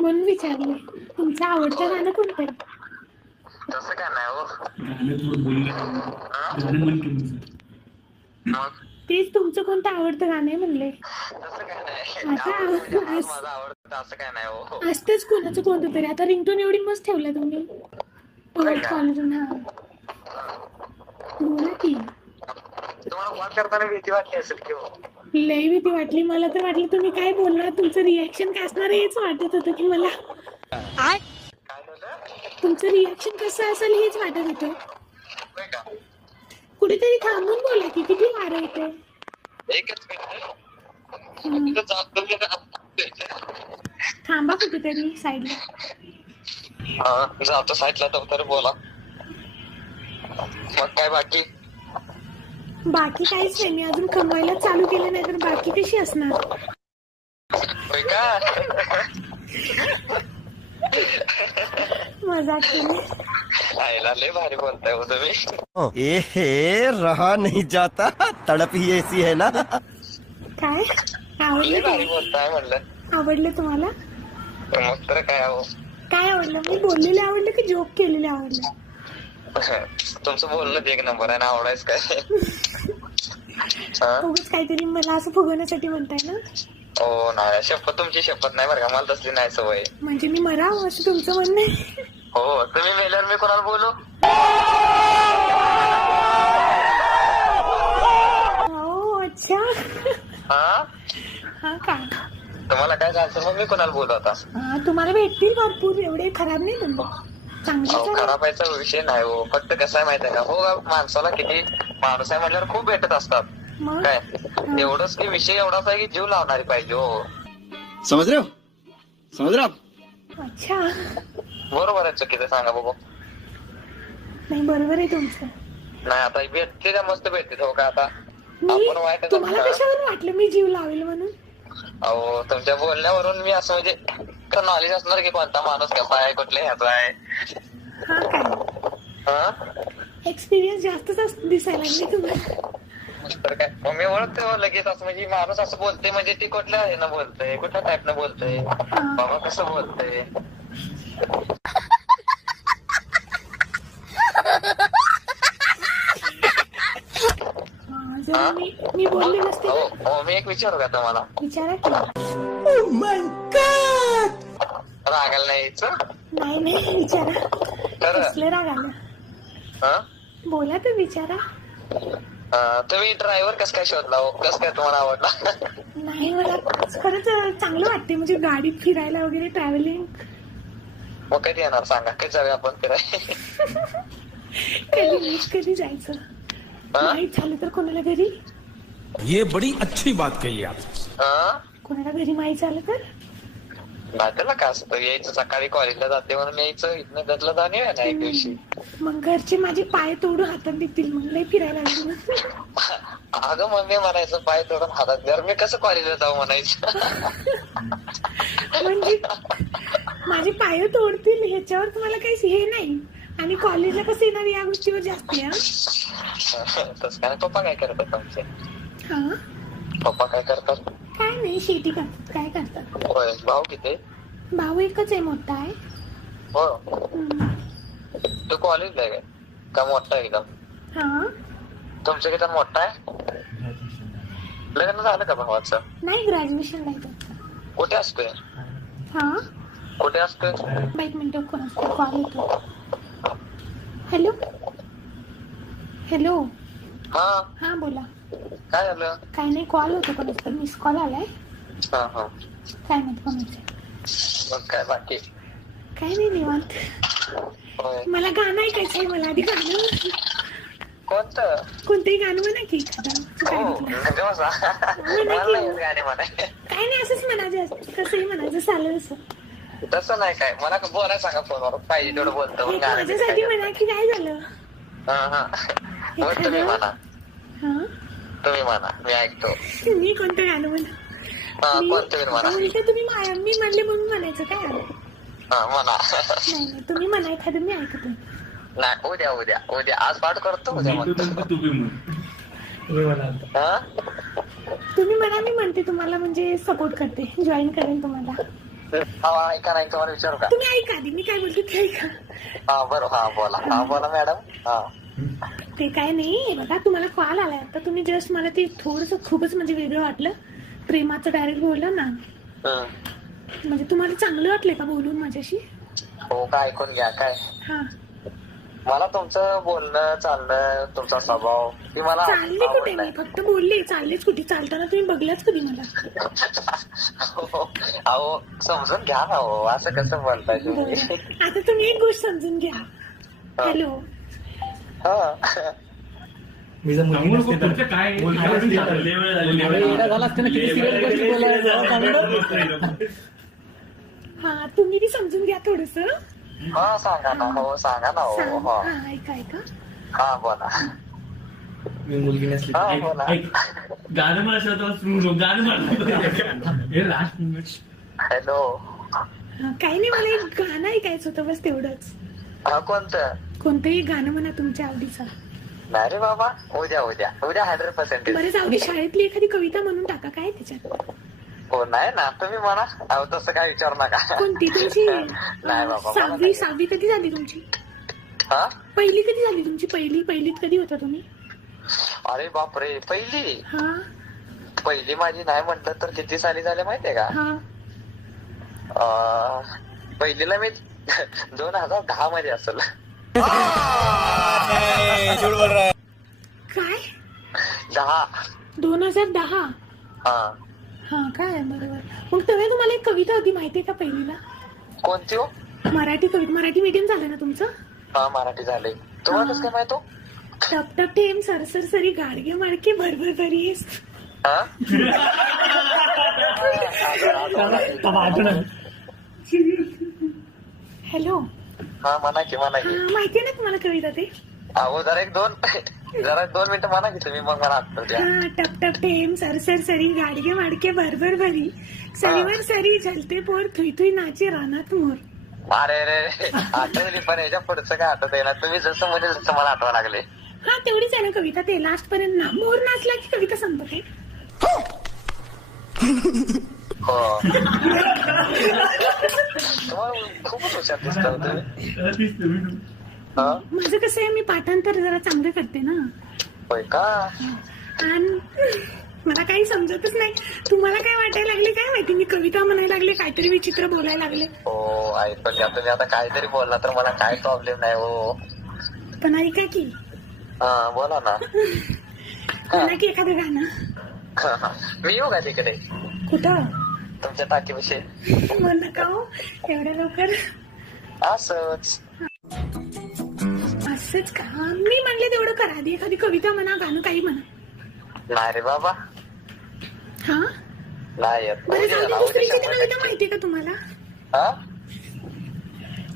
म्हणून विचारले. तुमचं आवडतं गाणं कोणतं आहे? तसं काय नाही हो. गाणं थोडं बोलले गाणं म्हण की मग तेच तुमचं कोणतं आवडतं गाणं आहे म्हणले. तसं काय नाही. आता माझं आवडतं असं काय नाही हो. असतेच कोणाचं कोणतं तरी. आता रिंगटोन एवढी मस्त ठेवला तुम्ही कॉलेजून. हा बोला की. तुम्हाला कॉल करताना भीती वाटली असेल की हो. लई भीती वाटली मला. तर वाटलं तुम्ही काय बोलणार, तुमचं रिॲक्शन काय असणार हेच वाटत होतं की मला. काय झालं? तुमचं रिॲक्शन कसं असेल हेच वाटत होतं. होय का? कुठेतरी थांबून बोला की. किती वारं येते. एकच मिनिट थांबा कुठेतरी साईडला. जातो साईडला तर बोला. मग काय बाकी? बाकी काहीच नाही. मी अजून कमवायला चालू केलं नाही तर बाकी कशी असणार. होय का? मजाक केली. आईला लय भारी बोलताय हो तुम्ही. ए रहा नहीं जाता, तड़प ही ऐसी है ना. काय लय आवडलं भारी तुम्हाला? बोलताय म्हणलं. आवडलं तुम्हाला? मग तर काय हो. काय आवडलं? मी बोललेले आवडलं की जोक केलेले आवडलं? तुमचं बोलणं एक नंबर आहे ना. आवडायच काय. उगाच काहीतरी मला असं फुगवण्यासाठी म्हणताय ना. हो नाही, शपथ तुमची शपथ नाही बरं का. मला तसली नाही सवय. म्हणजे मी मरावं असं तुमचं म्हणणं आहे? हो तुम्ही मेल्यावर मी कोणाला बोलू. हो अच्छा. हा हा का. तुम्हाला काय झालं मग मी कोणाला बोलू आता. हा तुम्हाला भेटतील भरपूर. एवढे खराब नाही तुम्ही. चांगलं खराब व्हायचा विषय नाही हो. फक्त कसं आहे माहिती आहे का हो. माणसाला किती माणूस आहे म्हटल्यावर खूप भेटत असतात. मग काय एवढंच की विषय एवढाच आहे की जीव लावणारी पाहिजे हो. समझ रहे हो आप. अच्छा. बरोबर आहे चुकीचं सांगा बघू. नाही बरोबर आहे तुमचं. नाही आता भेटते त्या मस्त भेटते हो का. आता मी आपण वाईट तुम्हाला कशावर वाटलं मी जीव लावेल म्हणून? अहो तुमच्या बोलण्यावरून मी असं म्हणजे नॉलेज असणार की कोणता माणूस कसा आहे कुठल्या ह्याचा आहे. हा काय हा एक्सपिरियन्स जास्तच दिसायला लागले तुम्हाला. तर काय मग मी ओळखते लगेच. असं म्हणजे माणूस असं बोलते म्हणजे ती कुठल्या ह्यानं बोलतय कुठल्या टाईपनं बोलतय बाबा कसं बोलतय. जर मी बोलले नसते हो ना. हो मी एक विचारू का तुम्हाला. विचारा की. रागायला नाही यायचं. नाही नाही विचारा. तर कसले राग आलं. हा बोला तर विचारा. तुम्ही ड्रायव्हर कसं काय शोधला हो. कसं काय तुम्हाला आवडला. नाही मला खरंच चांगलं वाटते म्हणजे गाडीत फिरायला वगैरे ट्रॅव्हलिंग. मग कधी येणार सांगा. कधी जाऊया आपण फिरायला. कधी जायचं माहीत झालं तर कोणाला घरी. ये बड़ी अच्छी बात कही आप. कोणाला घरी माहीत झालं तर. नाही त्याला काय असतं यायचं सकाळी कॉलेजला जाते म्हणून यायचं इथनं त्यातलं जाणे ना एक दिवशी. मग घरचे माझे पाय तोडून हातात देतील मग लय फिरायला लागले. अगं मम्मी म्हणायचं पाय तोडून हातात जर मी कसं कॉलेजला जाऊ म्हणायचं. म्हणजे माझे पाय तोडतील ह्याच्यावर तुम्हाला काहीच हे नाही. आणि कॉलेजला कसं येणार या गोष्टीवर जास्त आहे. तसं काय. पप्पा काय करतात तुमचे. हा पप्पा काय करतात. काय नाही शेती करतात. काय करतात. होय भाऊ किती. भाऊ एकच आहे मोठा आहे. हो हम्म. तू कॉलेजला आहे काय का मोठा एकदम. हा तुमच्या किती मोठा आहे. लग्न झालं का भावाचं. नाही ग्रॅज्युएशन नाही. कुठे असतोय. हा कुठे असतोय. एक मिनिट कोणाचा कॉल येतो. Hello hello. हा हा बोला. काय झालं. काय नाही कॉल होतो कोणाचा मिस कॉल आलाय. हा हा काय माहित कोणाचे. मग काय बाकी. काय नाही निवांत. होय मला गाणं ऐकायचं आहे. मला आधी गाणं कोणतं. कोणतंही गाणं म्हणा की एखादं. काय हो म्हटलं? म्हणजे मला नाही येत गाणे म्हणाय. काय नाही असंच म्हणायचं. कसंही म्हणायचं चालेल असं. तसं नाही काय मला बोलायला सांगा फोनवर पाहिजे तेवढं बोलतो. एक माझ्यासाठी म्हणा की काय झालं. हा हा मग तुम्ही म्हणा. हा तुम्ही म्हणा मी ऐकतो. मी कोणतं गाणं म्हणा. हा कोणतं म्हणा. तुम्ही मी म्हणले म्हणून म्हणायचं काय. हा म्हणा. नाही तुम्ही म्हणा एखादं मी ऐकतो. नाही उद्या उद्या उद्या. आज पाठ करतो उद्या म्हणतो. तुम्ही म्हणा मी म्हणते तुम्हाला म्हणजे सपोर्ट करते. जॉईन करेन तुम्हाला. हा ऐका नाही तुम्हाला विचारू का? तुम्ही ऐका आधी मी काय बोलते ते ऐका. हा बरोबर. हा बोला मॅडम. हा ते काय नाही हे बघा तुम्हाला कॉल आलाय आता तुम्ही जस्ट मला ते थोडस खूपच म्हणजे वेगळं वाटलं प्रेमाचं डायरेक्ट बोललं ना म्हणजे तुम्हाला चांगलं वाटलंय का बोलून माझ्याशी? हो का ऐकून घ्या काय. हा मला तुमचं बोलणं चालणं तुमचा स्वभाव ती मला चालले कुठे मी फक्त बोलले चाललेच कुठे चालताना तुम्ही बघलाच कधी मला? अहो समजून घ्या ना हो असं कसं बोलताय तुम्ही. आता तुम्ही एक गोष्ट समजून घ्या. हॅलो हा मी जर मुलगी त्यामुळे नसते तर पुढचं काय झाला असते ना किती सिरियल गोष्टी बोलायचं. हा तुम्ही ती समजून घ्या थोडस. हा सांगा ना हो सांगा ना हो. हा हा ऐका ऐका. हा बोला. मी मुलगी नसली हा तर. बोला. गाणं मला गाणं मला हॅलो. काही नाही मला एक गाणं ऐकायचं होतं बस तेवढंच. हा कोणतं? कोणतंही गाणं म्हणा तुमच्या आवडीचं. नाही रे बाबा उद्या 100%. बरं जाऊ दे शाळेतली एखादी कविता म्हणून टाका काय त्याच्यात. हो नाही ना तुम्ही म्हणा. अहो तसं काय विचारू नका. कोणती तुमची नाही बाबा मला नाही. सहावी कधी झाली तुमची? हा पहिली कधी झाली तुमची? पहिलीत कधी होता तुम्ही? अरे बापरे पहिली हा माझी नाही म्हटलं तर किती साली झाले माहितीये का? हा पहिलीला मी 2010 मध्ये असेल. काय 10. 2010? हा हा काय बरोबर. मग तेव्हा तुम्हाला एक कविता होती माहितीये का पहिलीला? कोणती हो? मराठी कविता. मराठी मीडियम झालं ना तुमचं? हा मराठी झाले. तुम्हाला कसं काय माहित हो? टप टप टेम सरसर सरी गाडगे माडके भरभर तरीस. हा हॅलो हा म्हणा की हा माहितीये ना तुम्हाला कविता ते? अहो जरा 2 मिनिटं म्हणा की तुम्ही मग मला आठवत द्या. हा टप टप टेम सरसर सरी गाडगे माडके भरभर भरी सरीवर सरी झलते पोर थुई थुई नाचे रानात मोर. अरे रे आठवली पण याच्या पुढचं काय आठवत ना तुम्ही जसं म्हणेल तसं मला आठवा लागले. हा तेवढीच आहे ना कविता ते लास्ट पर्यंत ना मोर नाचला की कविता संपते. हो तुम्हाला खूपच हुशार दिसता तुम्ही. हा माझं कसं आहे मी पाठांतर जरा चांगलं करते ना. होय का? आणि मला काही समजतच नाही. तुम्हाला काय वाटायला लागले काय माहिती मी कविता म्हणायला लागले काहीतरी विचित्र बोलायला लागले. हो ऐकून घ्या तुम्ही आता काहीतरी बोलला तर मला काय प्रॉब्लेम नाही हो. पण ऐका की. हा बोला ना. म्हणा की एखादं गाणं. मी येऊ का तिकडे कुठं? तुमच्या टाकीविषयी. मग नका हो एवढ्या लवकर. असंच असंच का? मी म्हणले तेवढं करा आधी एखादी कविता म्हणा गाणं काही म्हणा. नाही रे बाबा हा नाही येत. बरं जाऊ दे. दुसरीची ती कविता माहितीये का तुम्हाला? हा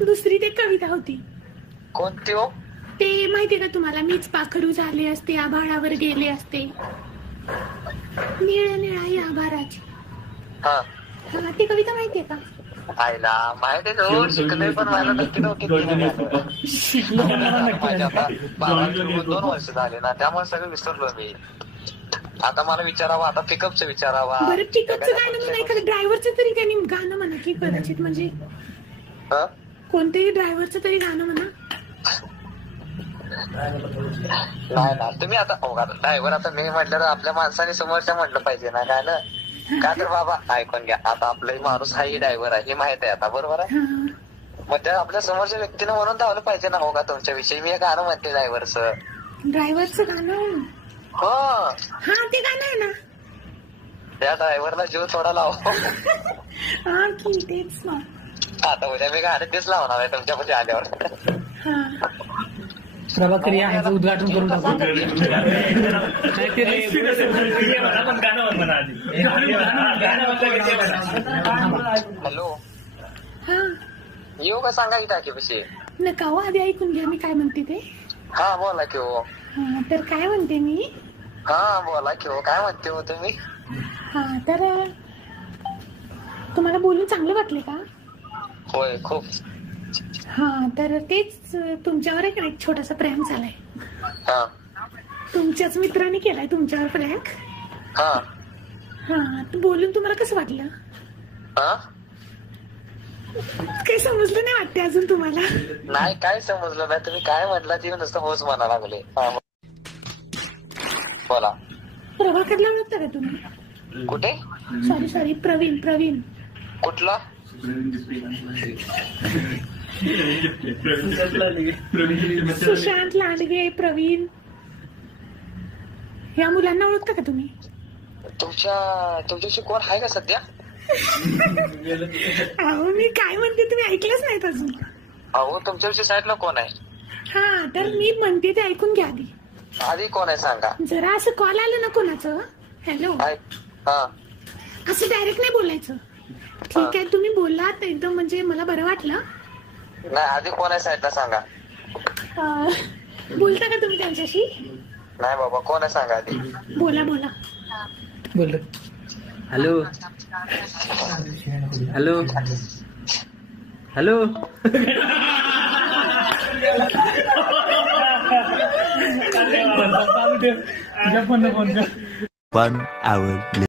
दुसरी ते कविता होती कोणती हो? ते माहितीये का तुम्हाला? मीच पाखरू झाले असते आभाळावर गेले असते निळ निळा या आभाराची. हा हा ती कविता माहितीये का? आईला माहिती आहे शिकलोय पण मला नक्की माझ्या आता 2 वर्ष झाले ना त्यामुळे सगळं विसरलो मी. आता मला विचारावं आता पिकअपचं विचारावा. बरं पिकअपचं गाणं म्हणा एखादं ड्रायव्हरचं तरी त्यांनी गाणं म्हणा की कदाचित म्हणजे कोणतेही ड्रायव्हरचं तरी गाणं म्हणा. नाही ना तुम्ही आता ड्रायव्हर आता मी म्हटलं आपल्या माणसाने समोरच्या म्हटलं पाहिजे ना काय ना का तर बाबा ऐकून घ्या आता आपला माणूस हाही ड्रायव्हर आहे हे माहित आहे आता बरोबर आहे. मग त्या आपल्या समोरच्या व्यक्तीने म्हणून धावलं पाहिजे ना हो का तुमच्याविषयी मी हे गाणं म्हणते ड्रायव्हरचं. ड्रायव्हरचं गाणं? हो हा ते गाणं आहे ना. त्या ड्रायव्हरला जीव थोडा लाव. हा की तेच ना. आता उद्या मी गाणं तेच लावणार आहे तुमच्यापाशी आल्यावर. हा प्रभाकर या ह्याचं उद्घाटन करून टाकू. हॅलो हा येऊ का सांगा की टाकीपाशी? नका हो आधी ऐकून घ्या मी काय म्हणते ते. हा बोला की हो. हा तर काय म्हणते मी. हा बोला की हो काय म्हणते हो तुम्ही. हा तर तुम्हाला बोलून चांगलं वाटले का? होय खूप. हा तर तेच तुमच्यावर एक छोटासा प्रँक झालाय. हा तुमच्याच मित्राने केलाय तुमच्यावर प्रँक. हा हा बोलून तुम्हाला कसं वाटलं? हा काही समजलं नाही वाटते अजून तुम्हाला. नाही काय समजलं नाही. तुम्ही काय म्हटलं ते नुसतं होच म्हणा लागले. हा, बोला. प्रभाकरला ओळखता का तुम्ही? कुठे? सॉरी प्रवीण. कुठला? सुशांत लांडगे, प्रवीण, या मुलांना ओळखता का तुम्ही? तुमच्याशी कोण आहे का सध्या? अहो मी काय म्हणते तुम्ही ऐकलंच नाहीत अजून. अहो तुमच्याविषयी साईडला कोण आहे? हा तर मी म्हणते ते ऐकून घ्या आधी. आधी कोण आहे सांगा. जरा असं कॉल आलं ना कोणाचं, हॅलो, हा असं डायरेक्ट नाही बोलायचं. ठीक आहे तुम्ही बोललात एकदम म्हणजे मला बरं वाटलं. नाही आधी कोण आहे साईडला सांगा. बोलता का तुम्ही त्यांच्याशी? नाही बाबा कोण आहे सांगा आधी. बोला बोल रे. हॅलो तुझ्या फोन 1 hour